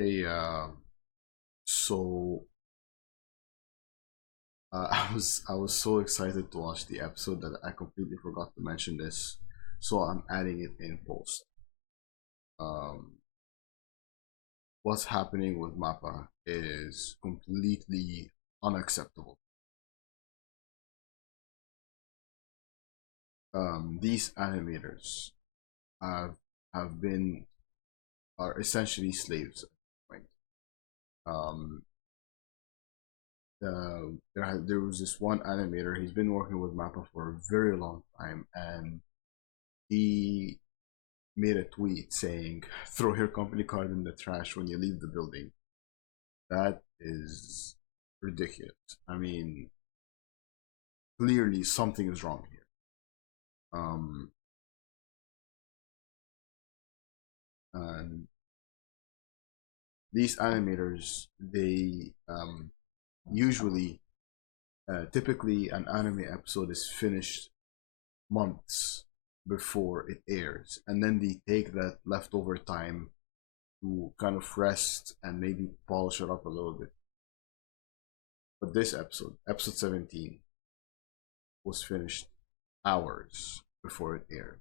Hey, so I was so excited to watch the episode that I completely forgot to mention this, so I'm adding it in post. Um, what's happening with Mappa is completely unacceptable. These animators have have been are essentially slaves at this point. Um, there was this one animator. He's been working with Mappa for a very long time, and he made a tweet saying, "Throw your company card in the trash when you leave the building." That is ridiculous. I mean, clearly something is wrong here. Um, and these animators, they usually, typically, an anime episode is finished months before it airs, and then they take that leftover time to kind of rest and maybe polish it up a little bit. But this episode, episode 17, was finished hours before it aired.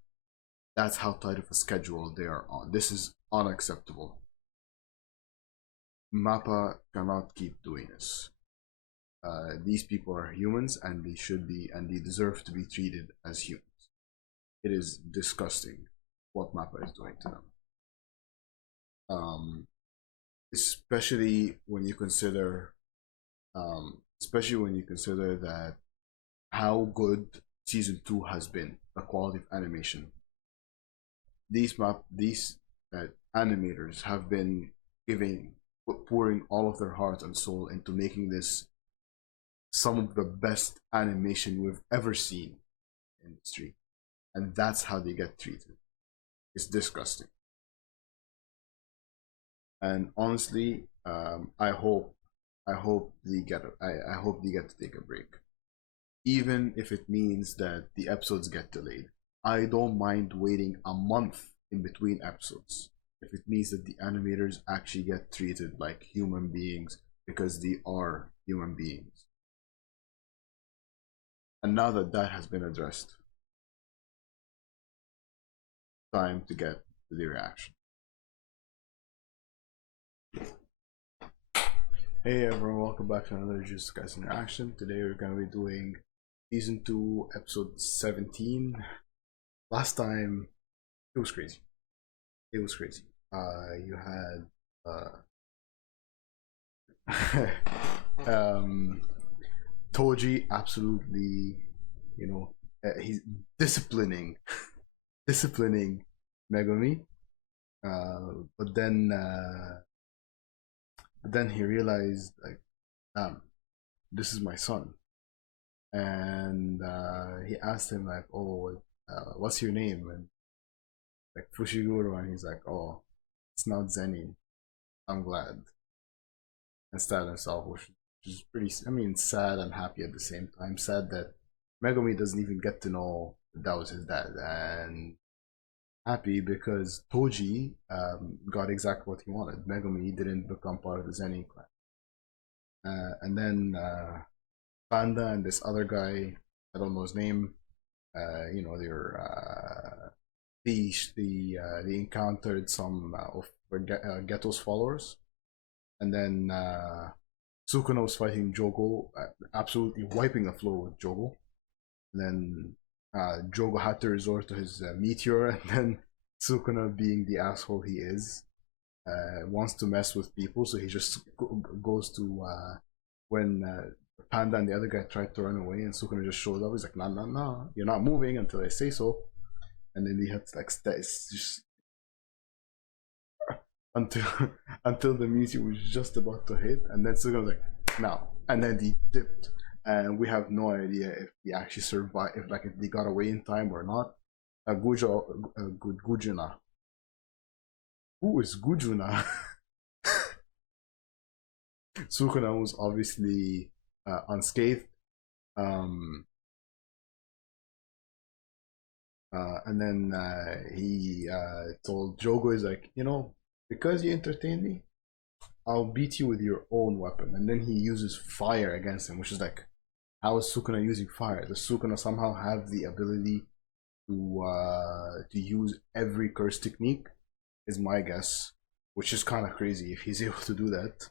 That's how tight of a schedule they are on. This is unacceptable. Mappa cannot keep doing this. These people are humans and they should be and they deserve to be treated as humans. It is disgusting what Mappa is doing to them. Um, especially when you consider especially when you consider that how good season 2 has been, the quality of animation. These animators have been giving pouring all of their heart and soul into making this some of the best animation we've ever seen in the industry, and that's how they get treated. It's disgusting. And honestly, I hope I hope they get to take a break, even if it means that the episodes get delayed. I don't mind waiting a month in between episodes if it means that the animators actually get treated like human beings, because they are human beings. And now that that has been addressed, time to get to the reaction. Hey everyone, welcome back to another Jujutsu Kaisen reaction. Today we're going to be doing season 2, episode 17. Last time, it was crazy. It was crazy. You had Toji absolutely, he's disciplining Megumi. But then he realized, like, this is my son, and he asked him, like, oh, what's your name? And like Fushiguro, and he's like, oh, it's not Zenin. I'm glad. And stabbed himself, which is pretty, I mean, sad and happy at the same time. Sad that Megumi doesn't even get to know that was his dad, and happy because Toji got exactly what he wanted. Megumi didn't become part of the Zenin clan. And then Panda and this other guy, I don't know his name, they're they encountered some of Ghetto's followers, and then Sukuna was fighting Jogo, absolutely wiping the floor with Jogo. And then Jogo had to resort to his meteor, and then Sukuna, being the asshole he is, wants to mess with people, so he just goes to when Panda and the other guy tried to run away, and Sukuna just shows up. He's like, "Nah, nah, nah, you're not moving until I say so." And then he had to like just until until the meteor was just about to hit, and then Sukuna was like, "Now," and then he dipped, and we have no idea if he actually survived, if they got away in time or not. Gujuna. Who is Gujuna? Sukuna was obviously unscathed. Um, and then he told Jogo, is like, because you entertain me, I'll beat you with your own weapon. And then he uses fire against him, which is like, how is Sukuna using fire? Does Sukuna somehow have the ability to use every curse technique? Is my guess, which is kind of crazy if he's able to do that.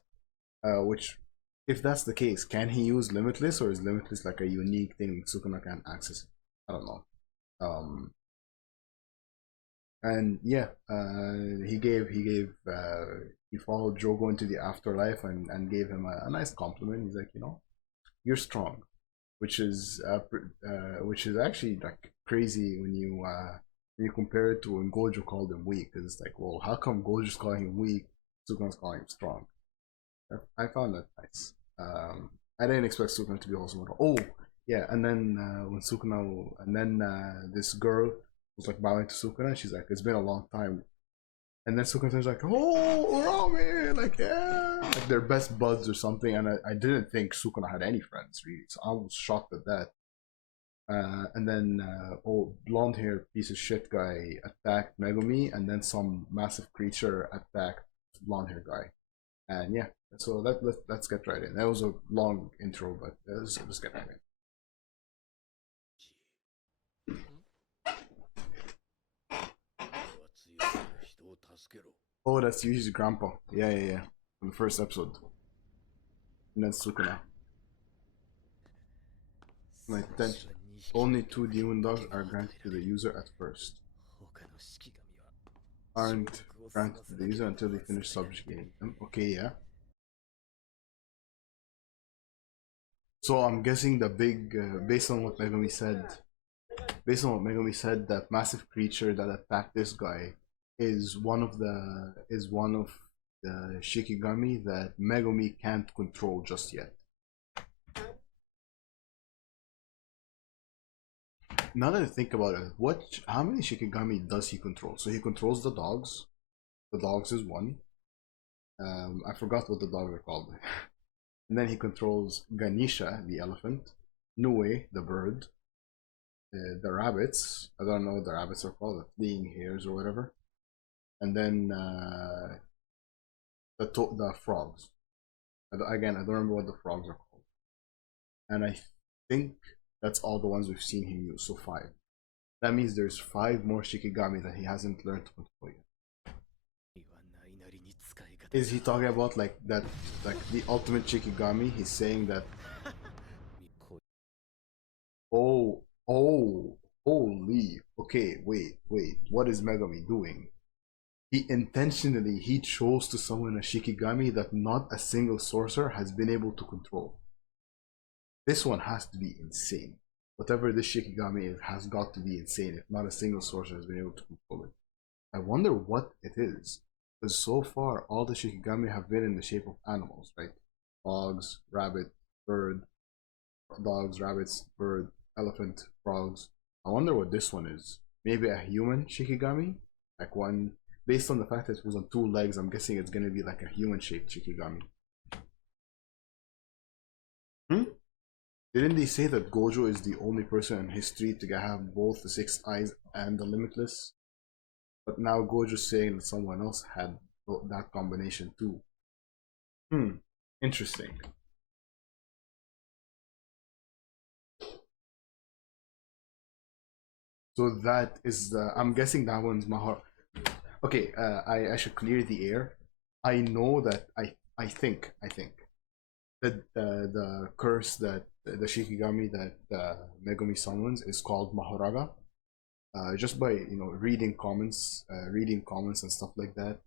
Which, if that's the case, can he use Limitless, or is Limitless like a unique thing Sukuna can't access? I don't know. And yeah, he followed Jogo into the afterlife and gave him a nice compliment. He's like, you're strong, which is actually like crazy when you compare it to when Gojo called him weak, because it's like, well, how come Gojo's calling him weak, Sukuna's calling him strong? I found that nice. I didn't expect Sukuna to be also. Oh yeah, and then when Sukuna, and then this girl was like bowing to Sukuna, she's like, it's been a long time. And then Sukuna's like, oh, Urami, like, yeah, like they're best buds or something. And I didn't think Sukuna had any friends really, so I was shocked at that. And then blonde hair piece of shit guy attacked Megumi, and then some massive creature attacked blonde hair guy. And yeah, so let's get right in. That was a long intro, but let's get right in. Oh, that's Yuji's grandpa. Yeah. From the first episode. And then Sukuna. My attention. Only 2 demon dogs are granted to the user at first. Aren't granted to the user until they finish subjugating them. Okay, yeah. So I'm guessing the big, based on what Megumi said, that massive creature that attacked this guy is one of the Shikigami that Megumi can't control just yet. Now that I think about it, how many Shikigami does he control? So he controls the dogs. The dogs is one. I forgot what the dogs are called. And then he controls Ganisha, the elephant, Nue, the bird, the rabbits. I don't know what the rabbits are called, the fleeing hares or whatever. And then the frogs. Again, I don't remember what the frogs are called. And I think that's all the ones we've seen him use, so 5. That means there's 5 more Shikigami that he hasn't learned to control yet. Is he talking about like that, like the ultimate Shikigami? He's saying that. Oh, holy. Okay, wait. What is Megami doing? He chose to summon a Shikigami that not a single sorcerer has been able to control. This one has to be insane. Whatever this Shikigami is has got to be insane if not a single sorcerer has been able to control it. I wonder what it is. Because so far, all the Shikigami have been in the shape of animals, right? Dogs, rabbit, bird, dogs, rabbits, bird, elephant, frogs. I wonder what this one is. Maybe a human Shikigami? Like one, based on the fact that it was on 2 legs, I'm guessing it's gonna be like a human-shaped Shikigami. Didn't they say that Gojo is the only person in history to have both the 6 eyes and the Limitless? But now Gojo's saying that someone else had that combination too. Interesting. So that is the. I'm guessing that one's Mahar. Okay, I should clear the air. I know that I think that the curse that the Shikigami that Megumi summons is called Mahoraga. Just by reading comments and stuff like that.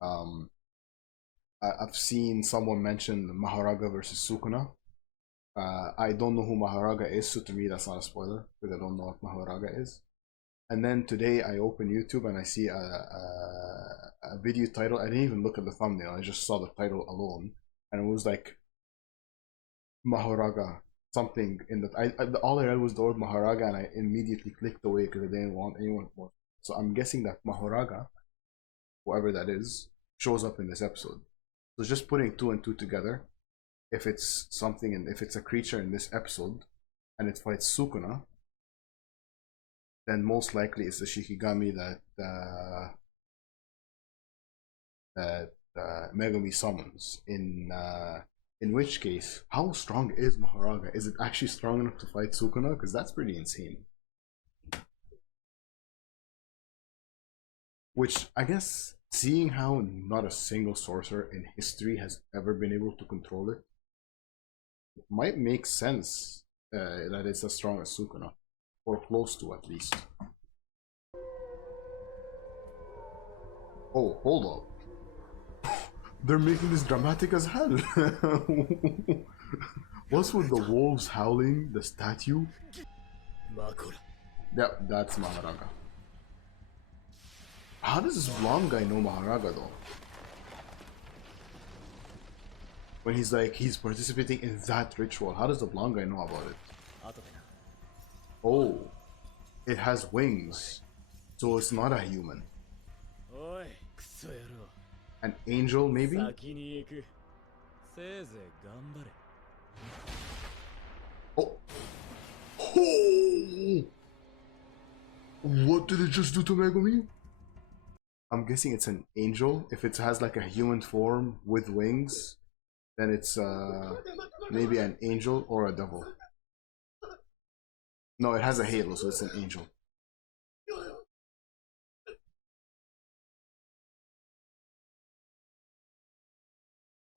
I've seen someone mention Mahoraga versus Sukuna. I don't know who Mahoraga is, so to me that's not a spoiler because I don't know what Mahoraga is. And then today I open YouTube and I see a video title. I didn't even look at the thumbnail. I just saw the title alone, and it was like Mahoraga something in that. All I read was the word Mahoraga, and I immediately clicked away because I didn't want anyone more. So I'm guessing that Mahoraga, whoever that is, shows up in this episode. So just putting 2 and 2 together, if it's something and if it's a creature in this episode, and it fights Sukuna, then most likely it's the Shikigami that Megumi summons. In which case, how strong is Maharaga? Is it actually strong enough to fight Sukuna? Because that's pretty insane. Which, I guess, seeing how not a single sorcerer in history has ever been able to control it, it might make sense that it's as strong as Sukuna. Or close to, at least. Oh, hold up. They're making this dramatic as hell. What's with the wolves howling, the statue? Yep, that's Maharaga. How does this blonde guy know Maharaga though? When he's like, he's participating in that ritual, how does the blonde guy know about it? Oh, it has wings, so it's not a human. An angel, maybe? Oh. Oh! What did it just do to Megumi? I'm guessing it's an angel. If it has like a human form with wings, then it's maybe an angel or a devil. No, it has a halo, so it's an angel.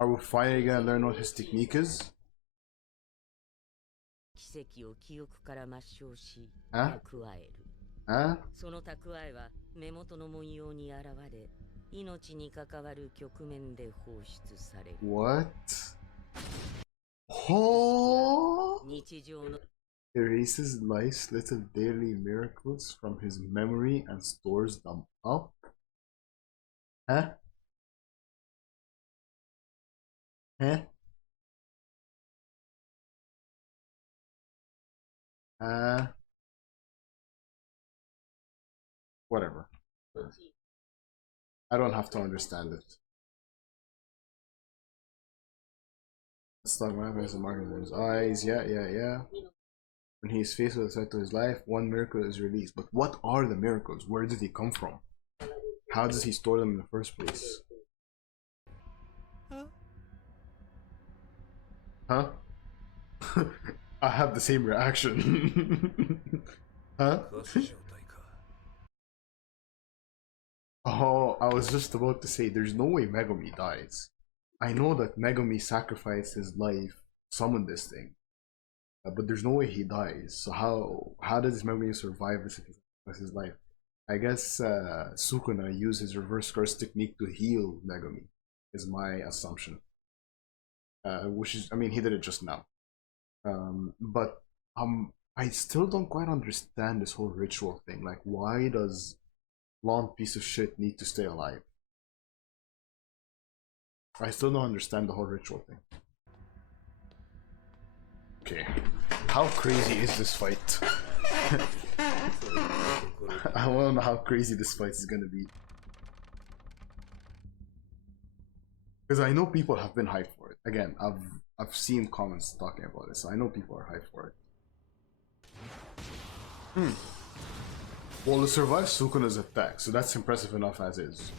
Are we finally gonna learn what his technique is? Huh? Huh? What? Oh! Erases life's little daily miracles from his memory and stores them up? Huh? Huh? Whatever. I don't have to understand it. Let's talk about the market in his eyes. Yeah. When he's faced with the threat to his life, one miracle is released. But what are the miracles? Where did he come from? How does he store them in the first place? Huh? I have the same reaction. Huh? Oh, I was just about to say, there's no way Megumi dies. I know that Megumi sacrificed his life, summoned this thing, but there's no way he dies. So how does Megumi survive this if he sacrifices his life? I guess Sukuna used his reverse curse technique to heal Megumi, is my assumption. Which is, I mean, he did it just now. But I still don't quite understand this whole ritual thing. Like, why does blonde piece of shit need to stay alive? I still don't understand the whole ritual thing. Okay, how crazy is this fight? I wanna know how crazy this fight is gonna be. Because I know people have been hyped for it. Again, I've seen comments talking about it, so I know people are hyped for it. Well, it survives Sukuna's attack, so that's impressive enough as is.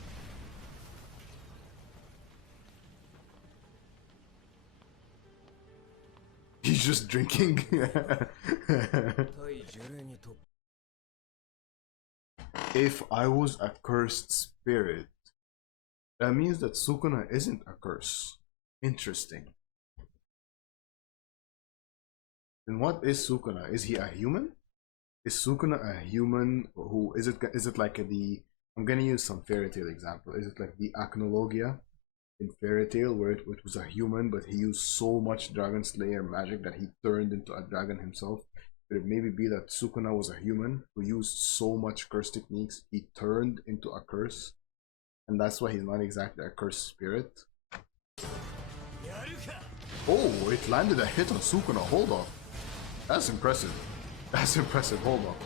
He's just drinking. If I was a cursed spirit, that means that Sukuna isn't a curse. Interesting. Then what is Sukuna? Is he a human? Is Sukuna a human who is it like I'm gonna use some fairy tale example. Is it like the Acnologia in fairy tale where it was a human but he used so much dragon slayer magic that he turned into a dragon himself? Could it maybe be that Sukuna was a human who used so much curse techniques he turned into a curse? And that's why he's not exactly a cursed spirit. Oh, it landed a hit on Sukuna. Hold on. That's impressive. That's impressive. Hold on.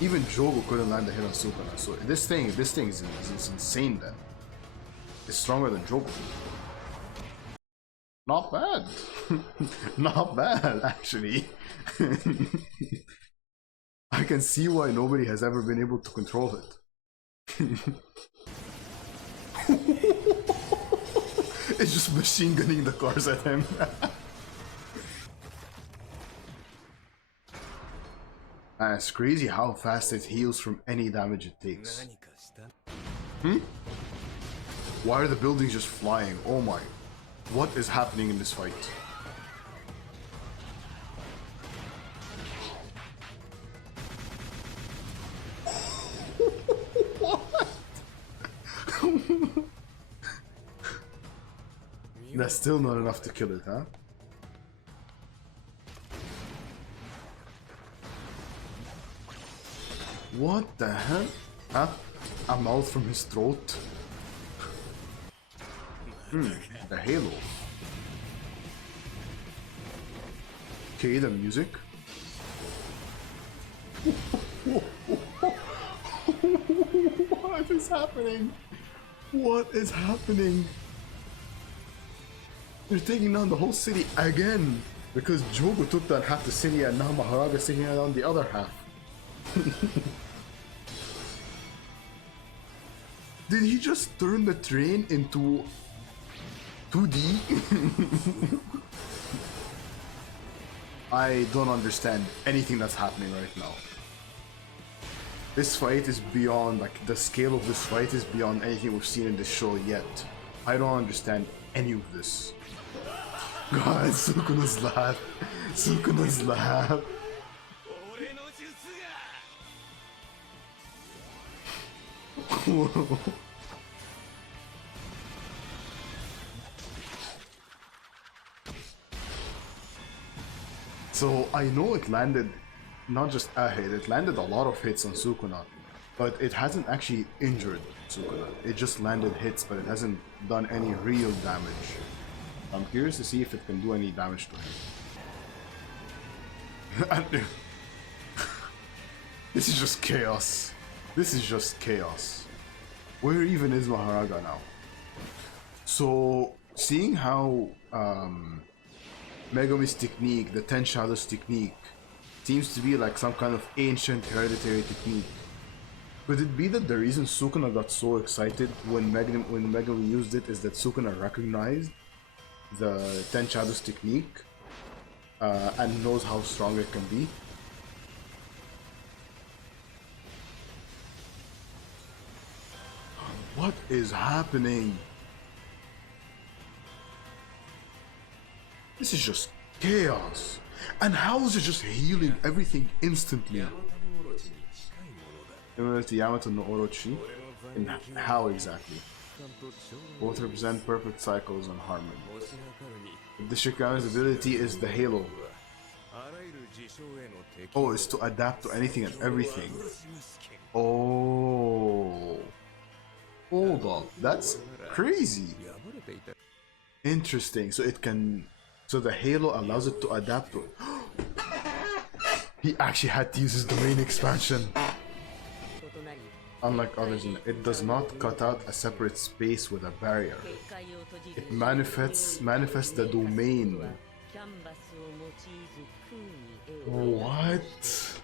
Even Jogo couldn't land a hit on Sukuna. So this thing is insane then. It's stronger than Jogo. Not bad. Not bad, actually. I can see why nobody has ever been able to control it. It's just machine gunning the cars at him. And it's crazy how fast it heals from any damage it takes. Why are the buildings just flying? Oh my. What is happening in this fight? That's still not enough to kill it, huh? What the hell? Huh? A mouth from his throat? The halo. Okay, the music. What is happening? What is happening? They're taking down the whole city again because Jogo took down half the city and now Maharaga's taking down the other half. Did he just turn the train into 2D? I don't understand anything that's happening right now. This fight is beyond, like, the scale of this fight is beyond anything we've seen in this show yet. I don't understand any of this. God, Sukuna's laugh. Sukuna's laugh. Whoa. So I know it landed not just a hit, it landed a lot of hits on Sukuna, but it hasn't actually injured Sukuna. It just landed hits, but it hasn't done any real damage. I'm curious to see if it can do any damage to him. This is just chaos. This is just chaos. Where even is Maharaga now? So, seeing how Megami's technique, the Ten Shadows technique, seems to be like some kind of ancient hereditary technique. Could it be that the reason Sukuna got so excited when Megami used it is that Sukuna recognized the Ten Shadows technique and knows how strong it can be? What is happening? This is just chaos. And how is it just healing everything instantly? Similar to Yamato no Orochi? And how exactly? Both represent perfect cycles and harmony. The Shikama's ability is the halo. Oh, it's to adapt to anything and everything. Oh. Hold on, that's crazy. Interesting. So it can. So the halo allows it to adapt to. He actually had to use his domain expansion. Unlike others, it does not cut out a separate space with a barrier. It manifests the domain. What?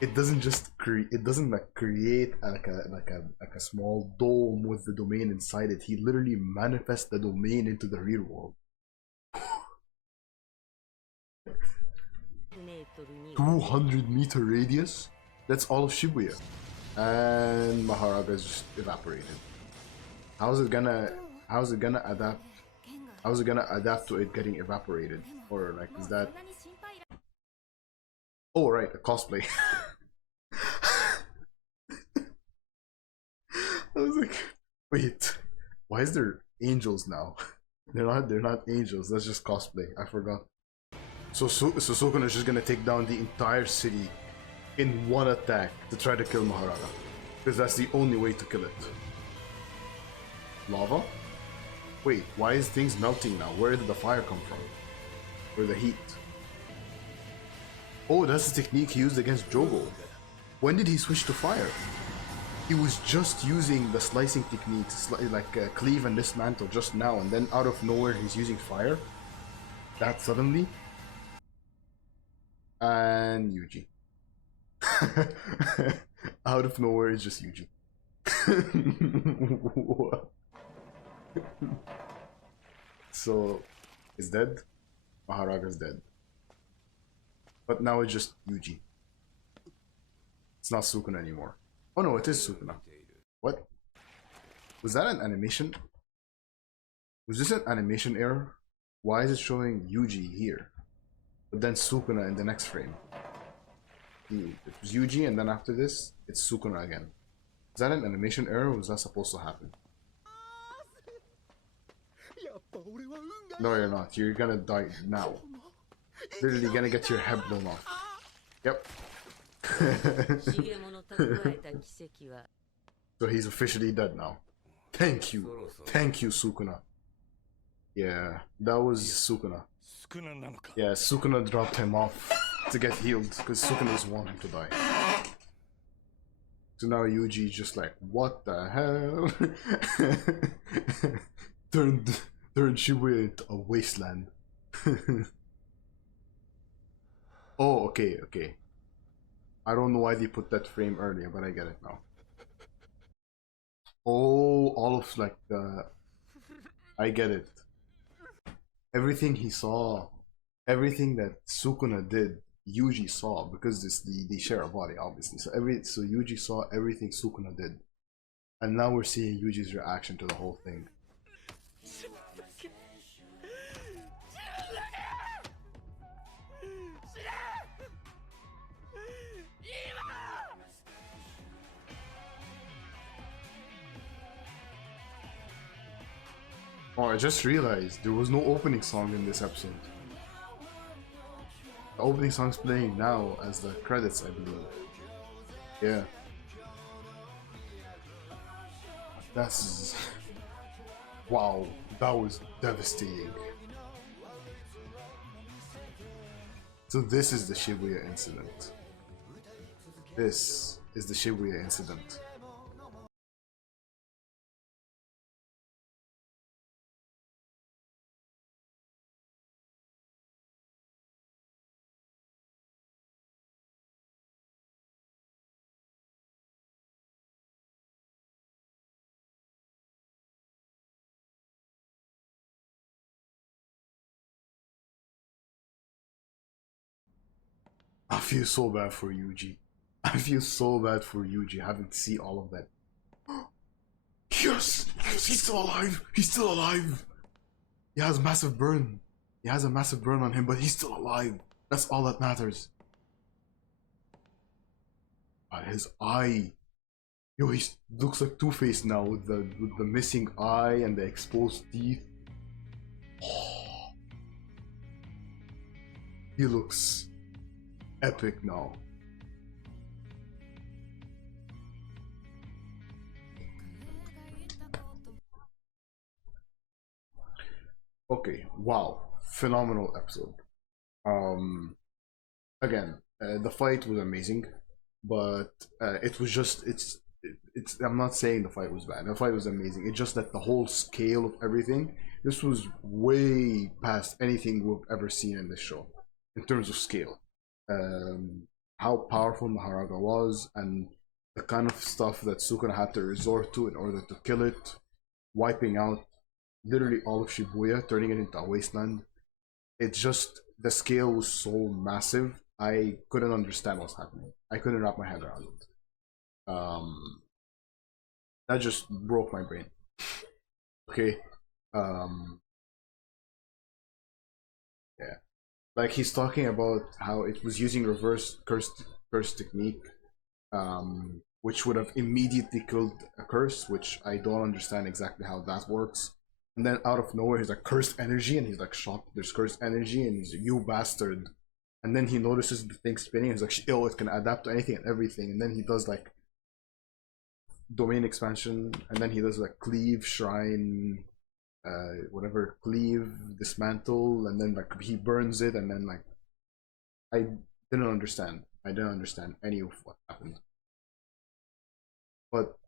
It doesn't just create. It doesn't like create like a small dome with the domain inside it. He literally manifests the domain into the real world. 200-meter radius? That's all of Shibuya. And Maharaga is just evaporated. How's it gonna adapt? How's it gonna adapt to it getting evaporated? Or like, is that... Oh right, a cosplay. I was like, wait, why is there angels now? They're not angels, that's just cosplay. I forgot. So Sukuna is just gonna take down the entire city in one attack to try to kill Maharaga. Because that's the only way to kill it. Lava? Wait, why is things melting now? Where did the fire come from? Or the heat? Oh, that's the technique he used against Jogo. When did he switch to fire? He was just using the slicing technique, like cleave and dismantle just now, and then out of nowhere he's using fire? That suddenly? And Yuji. Out of nowhere it's just Yuji. What? So, is dead? Maharaga's dead. But now it's just Yuji. It's not Sukuna anymore. Oh no, it is Sukuna. What? Was that an animation? Was this an animation error? Why is it showing Yuji here? But then Sukuna in the next frame. It was Yuji and then after this, it's Sukuna again. Is that an animation error or was that supposed to happen? No, you're not. You're gonna die now. Literally gonna get your head blown off. Yep. So he's officially dead now. Thank you. Thank you, Sukuna. Yeah, that was Sukuna. Yeah, Sukuna dropped him off to get healed because Sukuna doesn't want him to die. So now Yuji's just like, what the hell? turned Shibuya into a wasteland. Oh, okay. I don't know why they put that frame earlier, but I get it now. Oh, all of like the... I get it. Everything he saw, everything that Sukuna did, Yuji saw because they share a body, obviously. So Yuji saw everything Sukuna did, and now we're seeing Yuji's reaction to the whole thing. Oh, I just realized there was no opening song in this episode. The opening song's playing now as the credits, I believe. Yeah. That's... Wow, that was devastating. So this is the Shibuya incident. This is the Shibuya incident. I feel so bad for Yuji. I feel so bad for Yuji having to see all of that. Yes! He's still alive! He's still alive! He has a massive burn. He has a massive burn on him, but he's still alive. That's all that matters. His eye. Yo, he looks like Two-Face now with the missing eye and the exposed teeth. Oh. He looks epic now. Okay, wow, phenomenal episode. Again, the fight was amazing, but it was just it's. I'm not saying the fight was bad. The fight was amazing. It's just that the whole scale of everything. This was way past anything we've ever seen in this show, in terms of scale. How powerful Maharaga was, and the kind of stuff that Sukuna had to resort to in order to kill it, wiping out literally all of Shibuya, turning it into a wasteland. It's just the scale was so massive. I couldn't understand what's happening. I couldn't wrap my head around it. That just broke my brain. Okay. Yeah. Like he's talking about how it was using reverse curse technique, which would have immediately killed a curse, which I don't understand exactly how that works. And then out of nowhere, he's like cursed energy, and he's like shocked. There's cursed energy, and he's like, you bastard. And then he notices the thing spinning, and he's like, oh, it can adapt to anything and everything. And then he does like domain expansion, and then he does like cleave, shrine, whatever, cleave, dismantle, and then like he burns it, and then like I didn't understand. I didn't understand any of what happened. But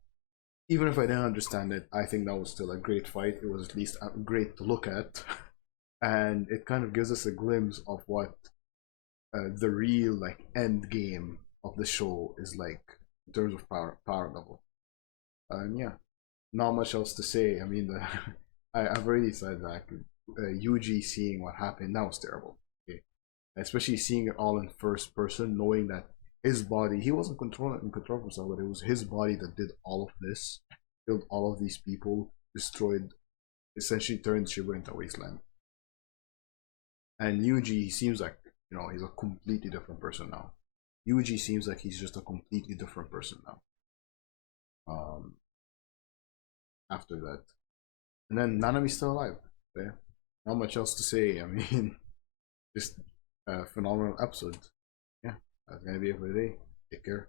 even if I didn't understand it, I think that was still a great fight. It was at least great to look at, and it kind of gives us a glimpse of what the real like end game of the show is like in terms of power level. And yeah, not much else to say. I mean, I've already said that Yuji seeing what happened, that was terrible. Okay, especially seeing it all in first person, knowing that his body, he wasn't in control of himself, but it was his body that did all of this, killed all of these people, destroyed, essentially turned Shibuya into a wasteland. And Yuji, he seems like, he's a completely different person now. Yuji seems like he's just a completely different person now. Um, After that, and then Nanami's still alive. Okay? Not much else to say. I mean, just a phenomenal episode. Yeah, that's gonna be it for today. Take care.